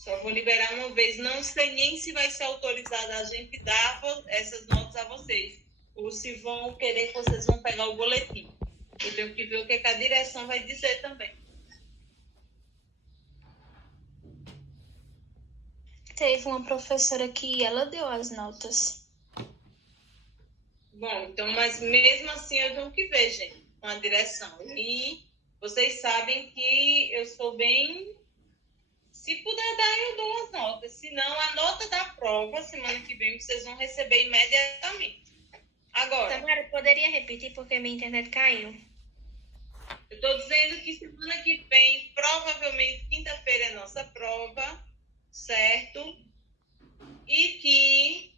Só vou liberar uma vez. Não sei nem se vai ser autorizada a gente dar essas notas a vocês. Ou se vão querer que vocês vão pegar o boletim. Eu tenho que ver o que a direção vai dizer também. Teve uma professora que ela deu as notas. Bom, então, mas mesmo assim eu tenho que ver, gente, com a direção. E vocês sabem que eu sou bem... Se puder dar, eu dou as notas. Se não, a nota da prova, semana que vem, vocês vão receber imediatamente. Agora... Samara, poderia repetir porque minha internet caiu? Eu estou dizendo que semana que vem, provavelmente quinta-feira é nossa prova, certo? E que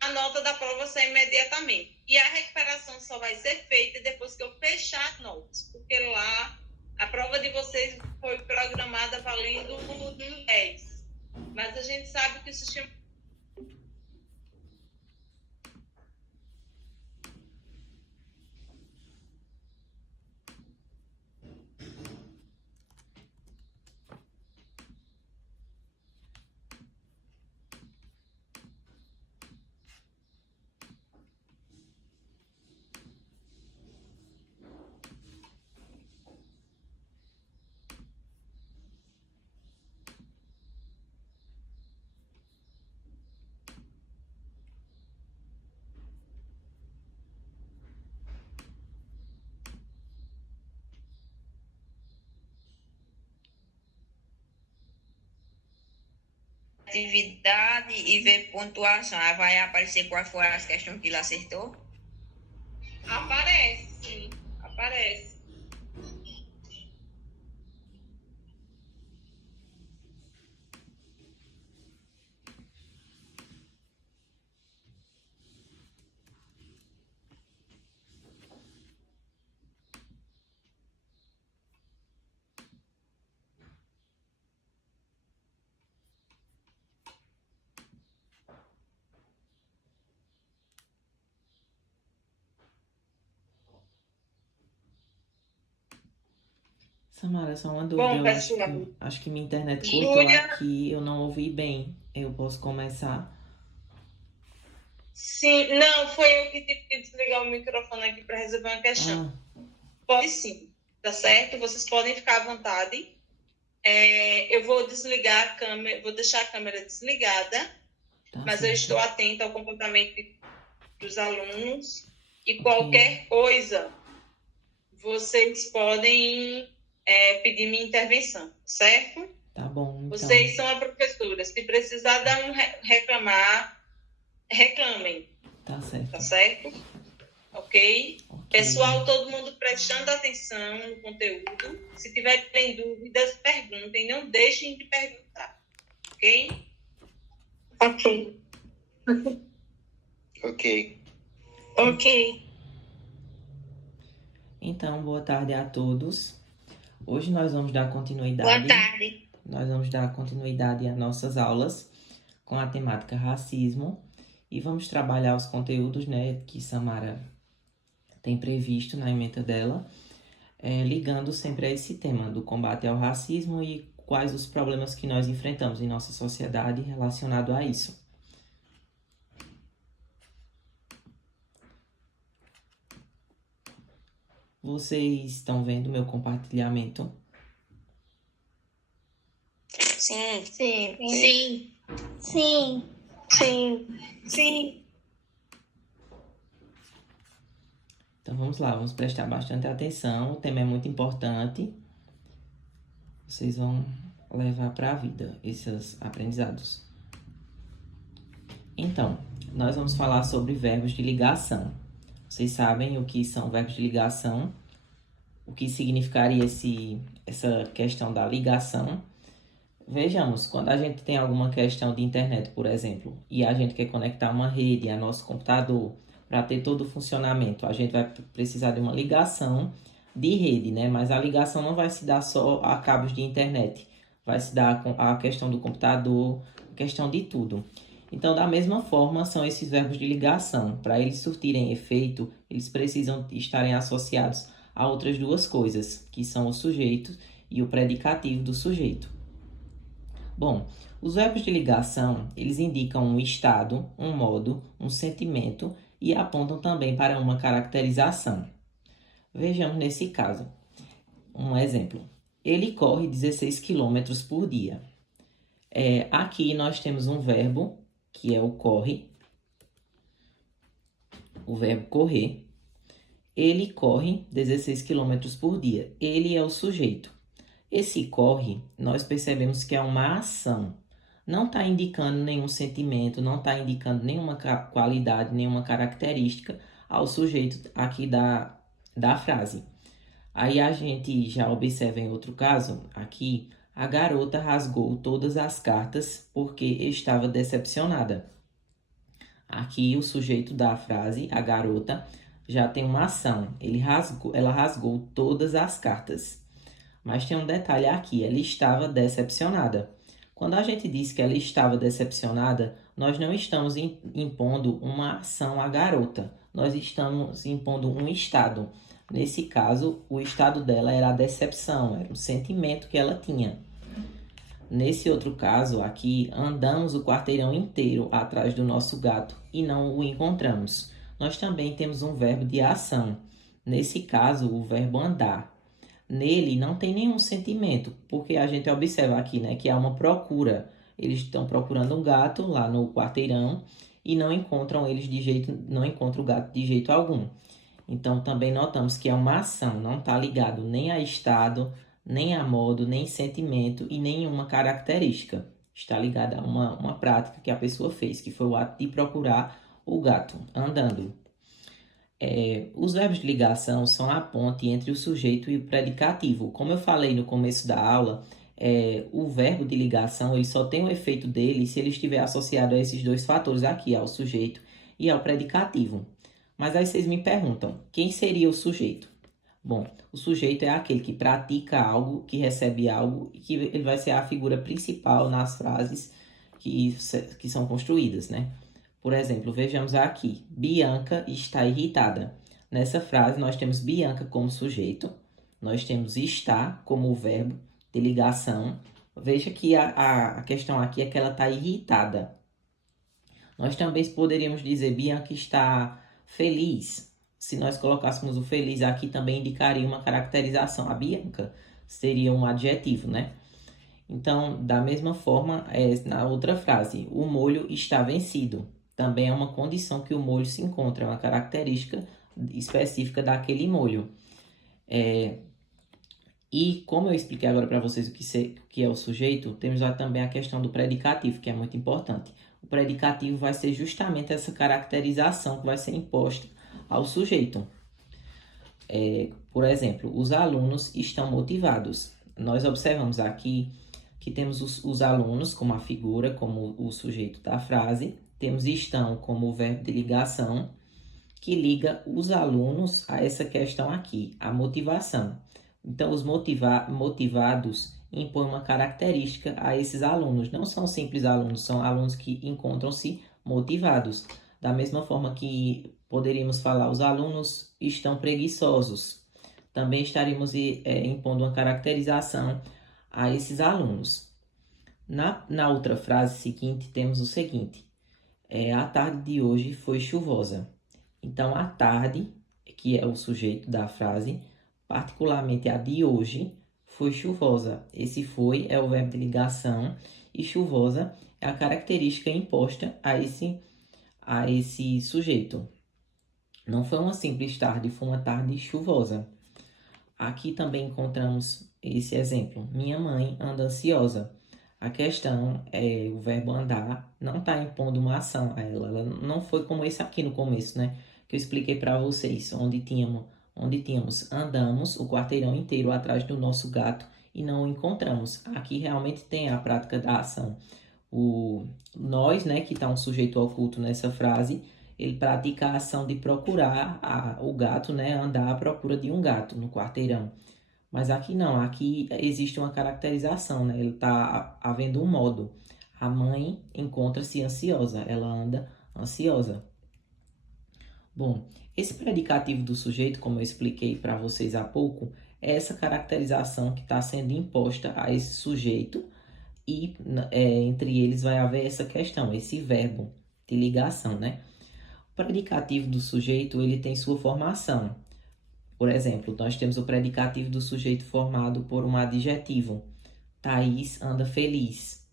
a nota da prova sai imediatamente. E a recuperação só vai ser feita depois que eu fechar as notas, porque lá a prova de vocês foi programada valendo no 10. Mas a gente sabe que o sistema... Atividade e ver pontuação. Aí vai aparecer quais foram as questões que ele acertou? Aparece, sim. Aparece. Samara, só uma dúvida. Bom, pessoal. Eu acho que minha internet cortou aqui, eu não ouvi bem. Eu posso começar? Sim, não, foi eu que tive que desligar o microfone aqui para resolver uma questão. Pode sim, tá certo? Vocês podem ficar à vontade. Eu vou desligar a câmera, vou deixar a câmera desligada, mas certo. eu estou atenta ao comportamento dos alunos e qualquer coisa vocês podem pedir minha intervenção, certo? Tá bom, então. Vocês são a professora. Se precisar dar reclamar, reclamem. Tá certo. Tá certo? Ok? Pessoal, todo mundo prestando atenção no conteúdo. Se tiverem dúvidas, perguntem. Não deixem de perguntar. Ok? Ok. Ok. Ok. Então, boa tarde a todos. Hoje nós vamos dar continuidade. Boa tarde. Nós vamos dar continuidade às nossas aulas com a temática racismo e vamos trabalhar os conteúdos, né, que Samara tem previsto na ementa dela, ligando sempre a esse tema do combate ao racismo e quais os problemas que nós enfrentamos em nossa sociedade relacionado a isso. Vocês estão vendo meu compartilhamento? Sim. Sim. Sim. Sim. Sim. Sim. Então vamos lá, vamos prestar bastante atenção. O tema é muito importante. Vocês vão levar para a vida esses aprendizados. Então, nós vamos falar sobre verbos de ligação. Vocês sabem o que são verbos de ligação? O que significaria essa questão da ligação? Vejamos, quando a gente tem alguma questão de internet, por exemplo, e a gente quer conectar uma rede a nosso computador para ter todo o funcionamento, a gente vai precisar de uma ligação de rede, né? Mas a ligação não vai se dar só a cabos de internet, vai se dar a questão do computador, a questão de tudo. Então, da mesma forma, são esses verbos de ligação. Para eles surtirem efeito, eles precisam estarem associados a outras duas coisas, que são o sujeito e o predicativo do sujeito. Bom, os verbos de ligação, eles indicam um estado, um modo, um sentimento e apontam também para uma caracterização. Vejamos nesse caso. Um exemplo. Ele corre 16 quilômetros por dia. Aqui nós temos um verbo, que é o corre, o verbo correr. Ele corre 16 quilômetros por dia. Ele é o sujeito. Esse corre, nós percebemos que é uma ação. Não está indicando nenhum sentimento, não está indicando nenhuma qualidade, nenhuma característica ao sujeito aqui da frase. Aí a gente já observa em outro caso, aqui, a garota rasgou todas as cartas porque estava decepcionada. Aqui o sujeito da frase, a garota, já tem uma ação. Ela rasgou todas as cartas. Mas tem um detalhe aqui, ela estava decepcionada. Quando a gente diz que ela estava decepcionada, nós não estamos impondo uma ação à garota. Nós estamos impondo um estado. Nesse caso, o estado dela era a decepção, era o sentimento que ela tinha. Nesse outro caso, aqui, andamos o quarteirão inteiro atrás do nosso gato e não o encontramos. Nós também temos um verbo de ação. Nesse caso, o verbo andar. Nele não tem nenhum sentimento, porque a gente observa aqui, né, que há uma procura. Eles estão procurando um gato lá no quarteirão e não encontram o gato de jeito algum. Então também notamos que é uma ação, não está ligado nem a estado, nem a modo, nem sentimento e nenhuma característica. Está ligada a uma prática que a pessoa fez, que foi o ato de procurar o gato andando. Os verbos de ligação são a ponte entre o sujeito e o predicativo. Como eu falei no começo da aula, o verbo de ligação ele só tem o efeito dele se ele estiver associado a esses dois fatores aqui, ao sujeito e ao predicativo. Mas aí vocês me perguntam, quem seria o sujeito? Bom, o sujeito é aquele que pratica algo, que recebe algo e que ele vai ser a figura principal nas frases que são construídas, né? Por exemplo, vejamos aqui, Bianca está irritada. Nessa frase, nós temos Bianca como sujeito, nós temos está como o verbo de ligação. Veja que a questão aqui é que ela está irritada. Nós também poderíamos dizer Bianca está feliz. Se nós colocássemos o feliz aqui, também indicaria uma caracterização. A Bianca seria um adjetivo, né? Então, da mesma forma, na outra frase, o molho está vencido. Também é uma condição que o molho se encontra, é uma característica específica daquele molho. E como eu expliquei agora para vocês o que é o sujeito, temos lá também a questão do predicativo, que é muito importante. O predicativo vai ser justamente essa caracterização que vai ser imposta ao sujeito. Por exemplo, os alunos estão motivados. Nós observamos aqui que temos os alunos como a figura, como o sujeito da frase. Temos estão como o verbo de ligação, que liga os alunos a essa questão aqui, a motivação. Então, os motivados impõem uma característica a esses alunos. Não são simples alunos, são alunos que encontram-se motivados. Da mesma forma que poderíamos falar, os alunos estão preguiçosos. Também estaríamos impondo uma caracterização a esses alunos. Na outra frase seguinte, temos o seguinte. A tarde de hoje foi chuvosa. Então, a tarde, que é o sujeito da frase, particularmente a de hoje, foi chuvosa. Esse foi é o verbo de ligação e chuvosa é a característica imposta a esse sujeito. Não foi uma simples tarde, foi uma tarde chuvosa. Aqui também encontramos esse exemplo. Minha mãe anda ansiosa. A questão é o verbo andar não está impondo uma ação a ela. Ela não foi como esse aqui no começo, né? Que eu expliquei para vocês, onde tínhamos andamos o quarteirão inteiro atrás do nosso gato e não o encontramos. Aqui realmente tem a prática da ação. O nós, né, que está um sujeito oculto nessa frase, ele pratica a ação de procurar o gato, né, andar à procura de um gato no quarteirão. Mas aqui não, aqui existe uma caracterização, né? Ele está havendo um modo. A mãe encontra-se ansiosa, ela anda ansiosa. Bom, esse predicativo do sujeito, como eu expliquei para vocês há pouco, é essa caracterização que está sendo imposta a esse sujeito e entre eles vai haver essa questão, esse verbo de ligação, né? O predicativo do sujeito, ele tem sua formação. Por exemplo, nós temos o predicativo do sujeito formado por um adjetivo. Thaís anda feliz.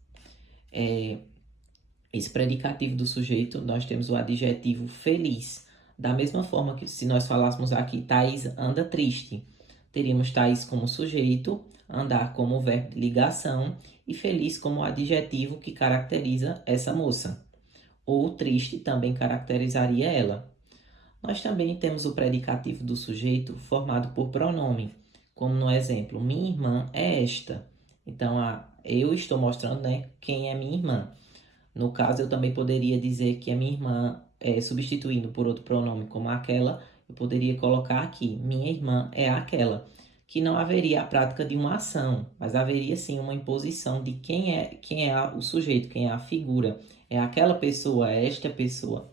Esse predicativo do sujeito, nós temos o adjetivo feliz. Da mesma forma que se nós falássemos aqui, Thaís anda triste. Teríamos Thaís como sujeito, andar como verbo de ligação e feliz como adjetivo que caracteriza essa moça. Ou triste também caracterizaria ela. Nós também temos o predicativo do sujeito formado por pronome, como no exemplo, minha irmã é esta. Então, eu estou mostrando, né, quem é minha irmã. No caso, eu também poderia dizer que a minha irmã, substituindo por outro pronome como aquela, eu poderia colocar aqui, minha irmã é aquela, que não haveria a prática de uma ação, mas haveria sim uma imposição de quem é o sujeito, quem é a figura. É aquela pessoa, é esta pessoa.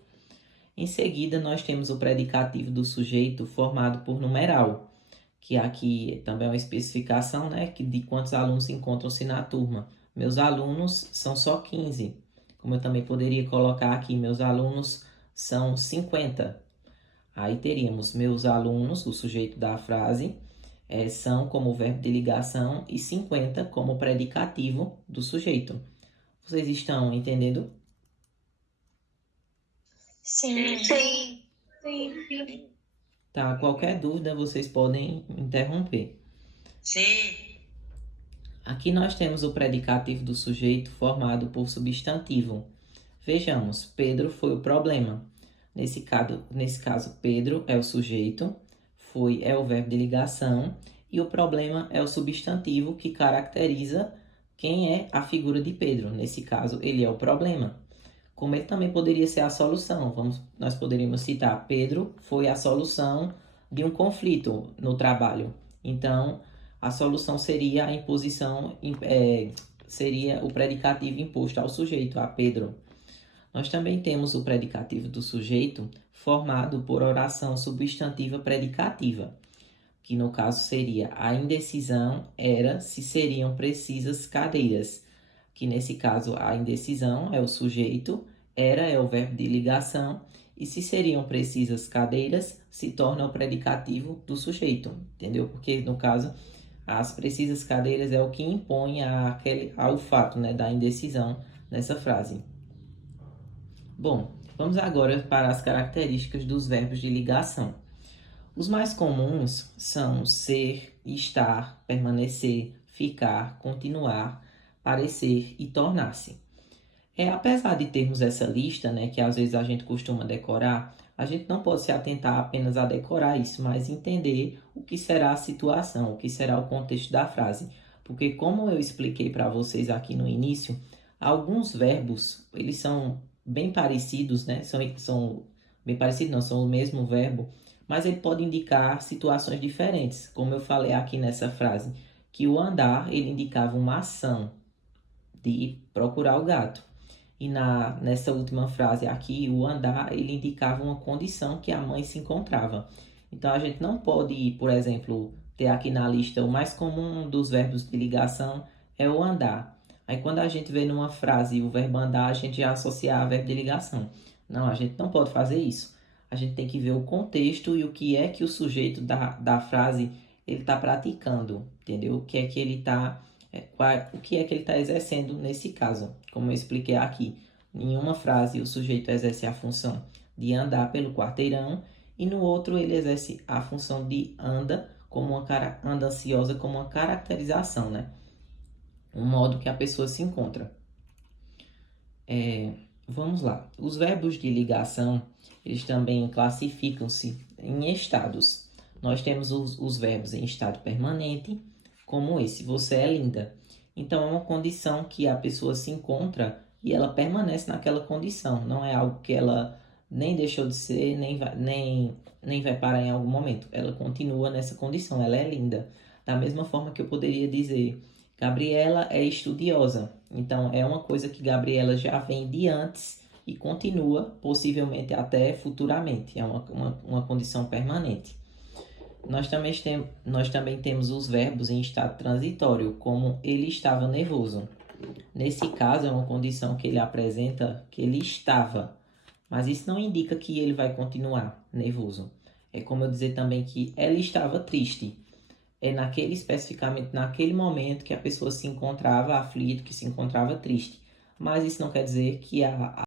Em seguida, nós temos o predicativo do sujeito formado por numeral, que aqui também é uma especificação, né, de quantos alunos encontram-se na turma. Meus alunos são só 15. Como eu também poderia colocar aqui, meus alunos são 50. Aí teríamos meus alunos, o sujeito da frase, são como verbo de ligação e 50 como predicativo do sujeito. Vocês estão entendendo? Sim. Sim. Sim. Tá, qualquer dúvida vocês podem interromper. Sim. Aqui nós temos o predicativo do sujeito formado por substantivo. Vejamos, Pedro foi o problema. Nesse caso, Pedro é o sujeito, foi é o verbo de ligação e o problema é o substantivo que caracteriza quem é a figura de Pedro. Nesse caso, ele é o problema. Como ele também poderia ser a solução. Nós poderíamos citar, Pedro foi a solução de um conflito no trabalho. Então, a solução seria a imposição, seria o predicativo imposto ao sujeito, a Pedro. Nós também temos o predicativo do sujeito formado por oração substantiva predicativa, que no caso seria a indecisão era se seriam precisas cadeiras, que nesse caso a indecisão é o sujeito, era é o verbo de ligação, e se seriam precisas cadeiras, se torna o predicativo do sujeito, entendeu? Porque no caso, as precisas cadeiras é o que impõe ao fato, né, da indecisão nessa frase. Bom, vamos agora para as características dos verbos de ligação. Os mais comuns são ser, estar, permanecer, ficar, continuar, parecer e tornar-se. Apesar de termos essa lista, né, que às vezes a gente costuma decorar, a gente não pode se atentar apenas a decorar isso, mas entender o que será a situação, o que será o contexto da frase. Porque como eu expliquei para vocês aqui no início, alguns verbos, eles são bem parecidos, né? São bem parecidos, não, são o mesmo verbo, mas ele pode indicar situações diferentes. Como eu falei aqui nessa frase, que o andar, ele indicava uma ação de procurar o gato. E nessa última frase aqui, o andar, ele indicava uma condição que a mãe se encontrava. Então, a gente não pode, por exemplo, ter aqui na lista o mais comum dos verbos de ligação é o andar. Aí, quando a gente vê numa frase o verbo andar, a gente já associa a verbo de ligação. Não, a gente não pode fazer isso. A gente tem que ver o contexto e o que é que o sujeito da frase ele está praticando, entendeu? O que é que ele está o que é que ele está exercendo nesse caso. Como eu expliquei aqui, em uma frase o sujeito exerce a função de andar pelo quarteirão e no outro ele exerce a função de anda ansiosa como uma caracterização, né? Um modo que a pessoa se encontra. Vamos lá. Os verbos de ligação, eles também classificam-se em estados. Nós temos os verbos em estado permanente, como esse, você é linda. Então, é uma condição que a pessoa se encontra e ela permanece naquela condição. Não é algo que ela nem deixou de ser, nem vai parar em algum momento. Ela continua nessa condição, ela é linda. Da mesma forma que eu poderia dizer, Gabriela é estudiosa. Então, é uma coisa que Gabriela já vem de antes e continua, possivelmente até futuramente. É uma condição permanente. Nós também temos os verbos em estado transitório, como ele estava nervoso. Nesse caso, é uma condição que ele apresenta que ele estava, mas isso não indica que ele vai continuar nervoso. É como eu dizer também que ela estava triste. É especificamente naquele momento que a pessoa se encontrava aflito, que se encontrava triste. Mas isso não quer dizer que